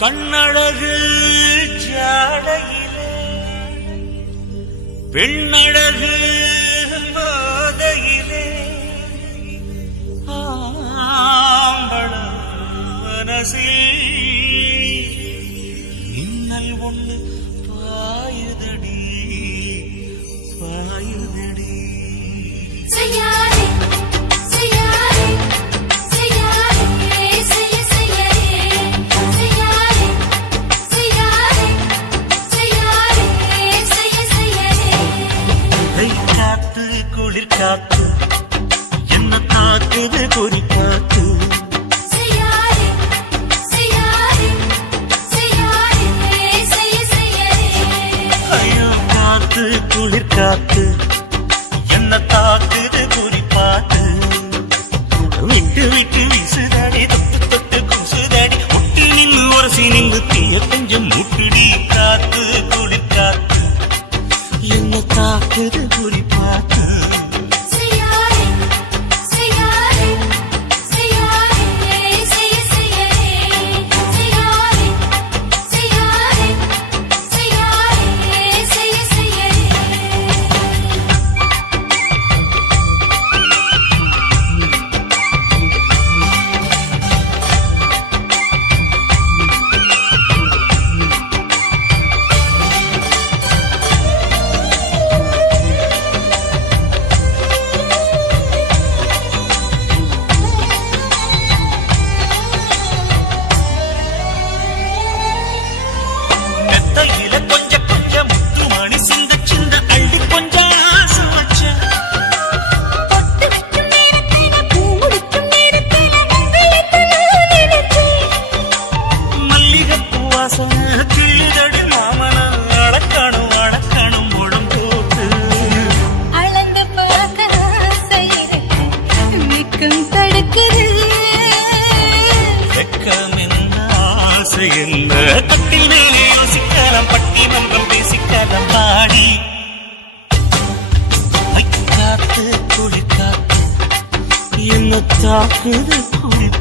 கண்ணழகு ஜாடையிலே பெண்ணழகு போதையிலே ஆம்பள மனசில் இன்னல் ஒண்ணு பாயுதடி பாயுதடி குளிர் காத்து என்ன தாக்குது குறி காத்து ஐயோ காத்து குளிர் காத்து என்ன தாக்குது குறி பார்த்து விட்டு விட்டு வீசுதாடி தொட்டு தொட்டு குசுதாடி முட்டி நின்று உரசி நின்று தீய கொஞ்சம் முட்டுடி காத்து குளிர் காத்து என்ன தாக்குது குறி பார்த்து கொஞ்சம் கொஞ்சம் முத்து மணி சிந்த சிந்த அள்ளி கொஞ்சம் ஆசை வச்ச மல்லிகைப்பூ வாசனை கிள்ளிதடி மாமன அடக்கணும் அடக்கணும் உடம் போட்டு அளந்து பார்க்க மிக்கம் தடுக்குது வெக்கம் என்ன ஆசை என்ன கட்டில் மேலே யோசிக்கலாம் பட்டி மன்றம் பேசிக்கலாம் பாடி காத்து குளிர் காத்து என்ன தாக்குது குளிர்